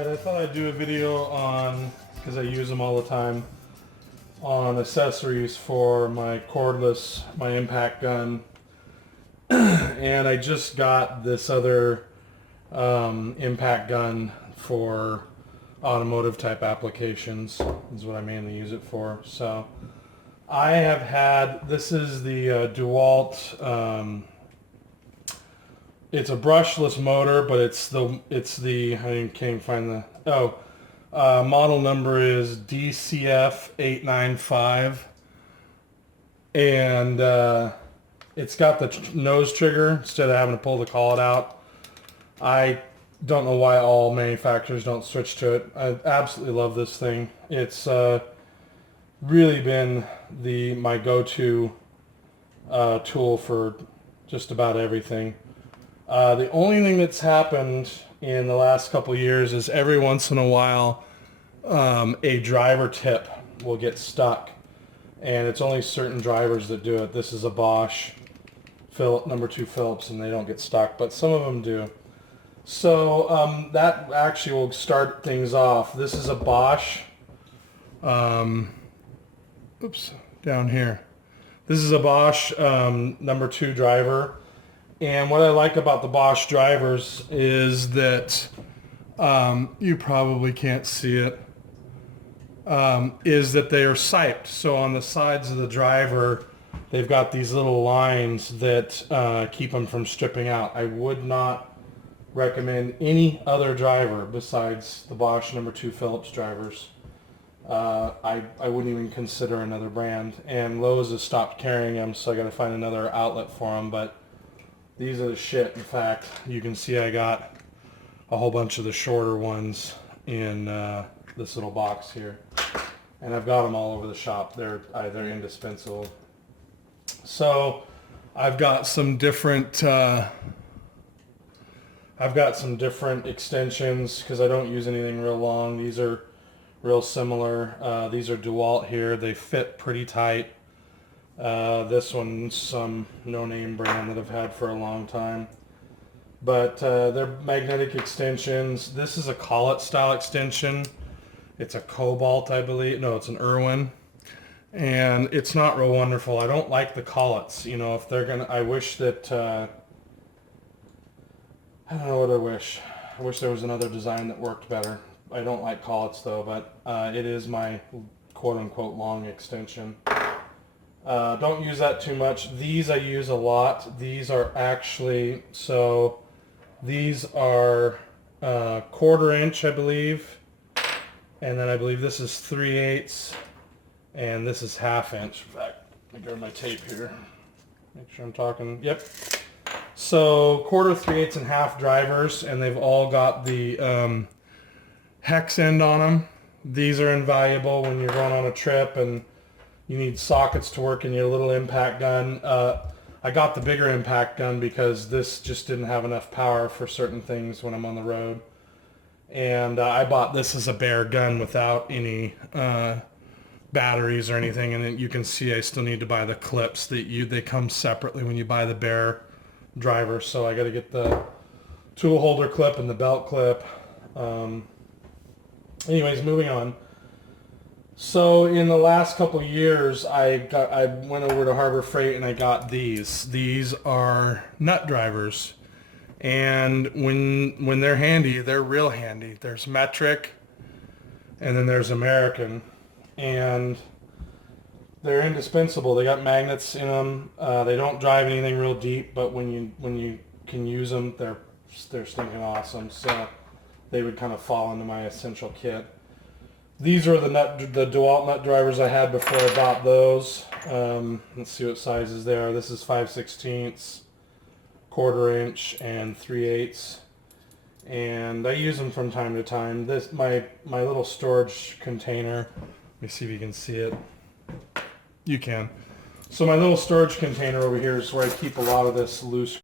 Alright, I thought I'd do a video on, because I use them all the time, on accessories for my cordless, my impact gun. And I just got this other impact gun for automotive type applications, is what I mainly use it for. So I have had, this is the DeWalt, it's a brushless motor, but it's the I can't find the, model number is DCF895, and it's got the nose trigger instead of having to pull the collet out. I don't know why all manufacturers don't switch to it. I absolutely love this thing. It's really been my go-to tool for just about everything. The only thing that's happened in the last couple years is every once in a while a driver tip will get stuck, and it's only certain drivers that do it. This is a Bosch number 2 Phillips, and they don't get stuck, but some of them do. So that actually will start things off. This is a Bosch, oops, down here. This is a Bosch number 2 driver. And what I like about the Bosch drivers is that, you probably can't see it, is that they are siped. So on the sides of the driver, they've got these little lines that keep them from stripping out. I would not recommend any other driver besides the Bosch number 2 Phillips drivers. I wouldn't even consider another brand. And Lowe's has stopped carrying them, so I got to find another outlet for them. But these are the shit. In fact, you can see I got a whole bunch of the shorter ones in this little box here, and I've got them all over the shop. They're indispensable. So I've got some different extensions because I don't use anything real long. These are real similar. These are DeWalt here. They fit pretty tight. This one's some no-name brand that I've had for a long time. But they're magnetic extensions. This is a collet style extension. It's a Cobalt, I believe. No, it's an Irwin. And it's not real wonderful. I don't like the collets. You know, if they're gonna, I wish that, I don't know what I wish. I wish there was another design that worked better. I don't like collets though, but it is my quote-unquote long extension. Don't use that too much. These I use a lot. These are actually, so these are 1/4 inch, I believe, and then I believe this is 3/8, and this is 1/2 inch. In fact, let me grab my tape here. Make sure I'm talking. Yep. So 1/4, 3/8, and 1/2 drivers, and they've all got the hex end on them. These are invaluable when you're going on a trip and you need sockets to work in your little impact gun. I got the bigger impact gun because this just didn't have enough power for certain things when I'm on the road. And I bought this as a bare gun without any batteries or anything. And you can see I still need to buy the clips. They come separately when you buy the bare driver. So I got to get the tool holder clip and the belt clip. Anyways, moving on. So in the last couple years, I went over to Harbor Freight and I got these. These are nut drivers, and when they're handy, they're real handy. There's metric, and then there's American, and they're indispensable. They got magnets in them. They don't drive anything real deep, but when you can use them, they're stinking awesome. So they would kind of fall into my essential kit. These are the DeWalt nut drivers I had before I bought those. Let's see what sizes they are. This is 5/16, 1/4 inch, and 3/8. And I use them from time to time. This my little storage container. Let me see if you can see it. You can. So my little storage container over here is where I keep a lot of this loose.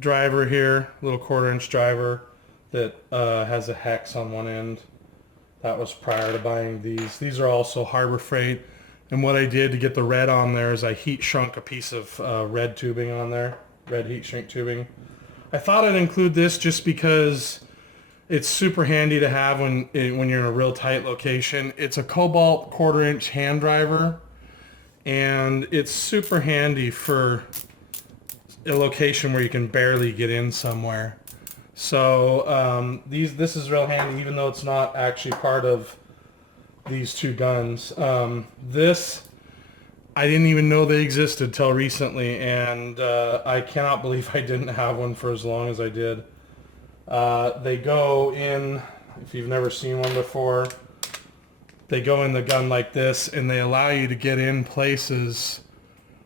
driver here, little 1/4-inch driver that has a hex on one end. That was prior to buying these. These are also Harbor Freight. And what I did to get the red on there is I heat shrunk a piece of red tubing on there, red heat shrink tubing. I thought I'd include this just because it's super handy to have when you're in a real tight location. It's a Cobalt 1/4-inch hand driver, and it's super handy for a location where you can barely get in somewhere. So this is real handy, even though it's not actually part of these two guns. This, I didn't even know they existed till recently, and I cannot believe I didn't have one for as long as I did. They go in, if you've never seen one before, they go in the gun like this, and they allow you to get in places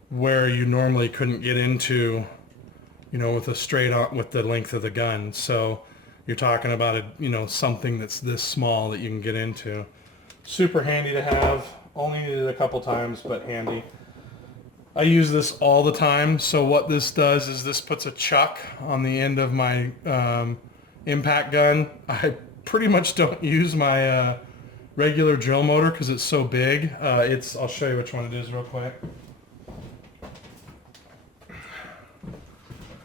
where you normally couldn't get into, you know, with a straight on, with the length of the gun. So you're talking about a, you know, something that's this small that you can get into. Super handy to have. Only needed it a couple times, but handy. I use this all the time. So what this does is this puts a chuck on the end of my impact gun. I pretty much don't use my regular drill motor because it's so big. I'll show you which one it is real quick.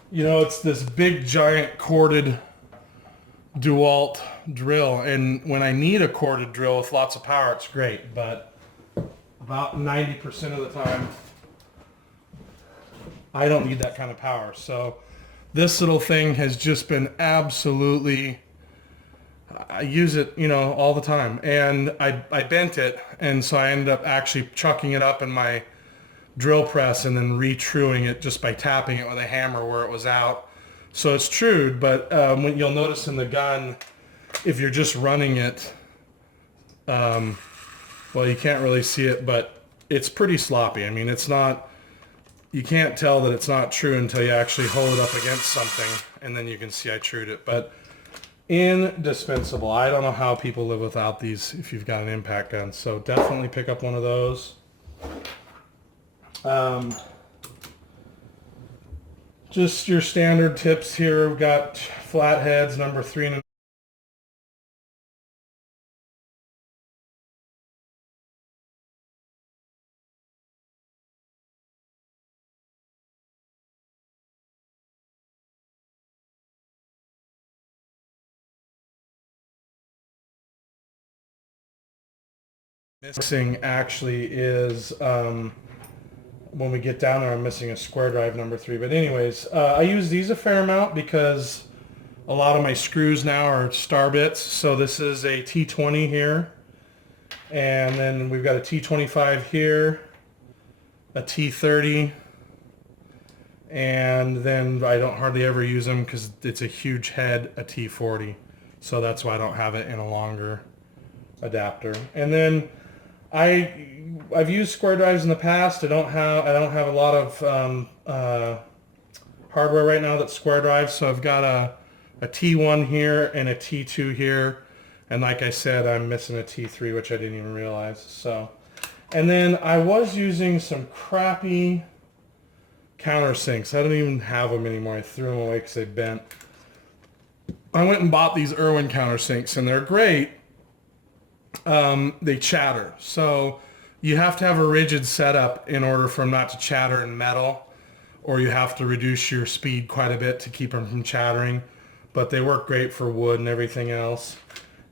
You know, it's this big giant corded DeWalt drill, and when I need a corded drill with lots of power, it's great, but about 90% of the time I don't need that kind of power. So this little thing has just been absolutely, I use it, you know, all the time, and I bent it, and so I ended up actually chucking it up in my drill press and then re-truing it just by tapping it with a hammer where it was out. So it's trued, but when you'll notice in the gun, if you're just running it, well, you can't really see it, but it's pretty sloppy. I mean, it's not, you can't tell that it's not true until you actually hold it up against something, and then you can see I trued it. But indispensable. I don't know how people live without these if you've got an impact gun. So definitely pick up one of those. Just your standard tips here. We've got flatheads, number 3 and missing actually is when we get down there, I'm missing a square drive number 3. But anyways, I use these a fair amount because a lot of my screws now are star bits. So this is a T20 here, and then we've got a T25 here, a T30, and then I don't hardly ever use them because it's a huge head, a T40. So that's why I don't have it in a longer adapter. And then I've used square drives in the past. I don't have a lot of hardware right now that's square drives, so I've got a T1 here and a T2 here, and like I said, I'm missing a T3, which I didn't even realize. So, and then I was using some crappy countersinks. I don't even have them anymore. I threw them away because they bent. I went and bought these Irwin countersinks, and they're great. They chatter, so you have to have a rigid setup in order for them not to chatter in metal, or you have to reduce your speed quite a bit to keep them from chattering, but they work great for wood and everything else.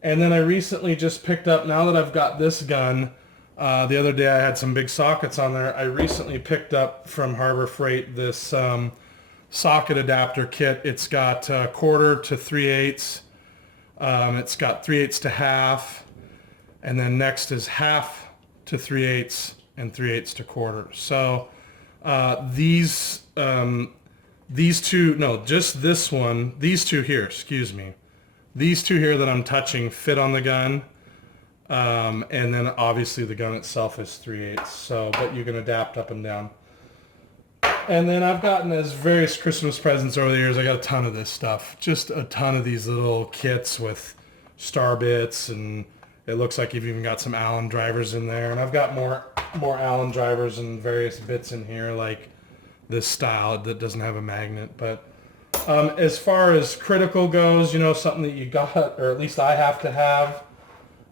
And then I recently just picked up, now that I've got this gun, the other day I had some big sockets on there. I recently picked up from Harbor Freight this socket adapter kit. It's got 1/4 to 3/8, it's got 3/8 to half, and then next is half to 3/8 and 3/8 to 1/4. So these two, no, just this one, these two here, excuse me. These two here that I'm touching fit on the gun. And then obviously the gun itself is 3/8. So, but you can adapt up and down. And then I've gotten as various Christmas presents over the years. I got a ton of this stuff. Just a ton of these little kits with star bits, and it looks like you've even got some Allen drivers in there. And I've got more Allen drivers and various bits in here, like this style that doesn't have a magnet. But As far as critical goes, you know, something that you got, or at least I have to have,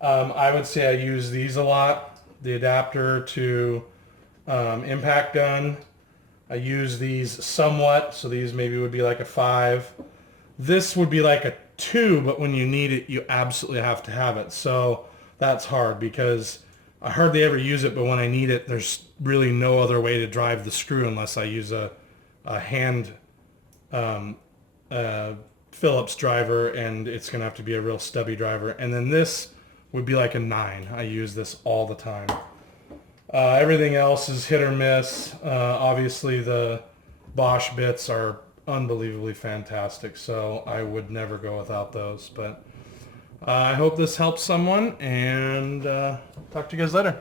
I would say I use these a lot. The adapter to impact gun. I use these somewhat, so these maybe would be like a 5. This would be like a 2, but when you need it, you absolutely have to have it. So that's hard because I hardly ever use it, but when I need it, there's really no other way to drive the screw unless I use a hand Phillips driver, and it's going to have to be a real stubby driver. And then this would be like a 9. I use this all the time. Everything else is hit or miss. Obviously, the Bosch bits are unbelievably fantastic, so I would never go without those. But I hope this helps someone, and talk to you guys later.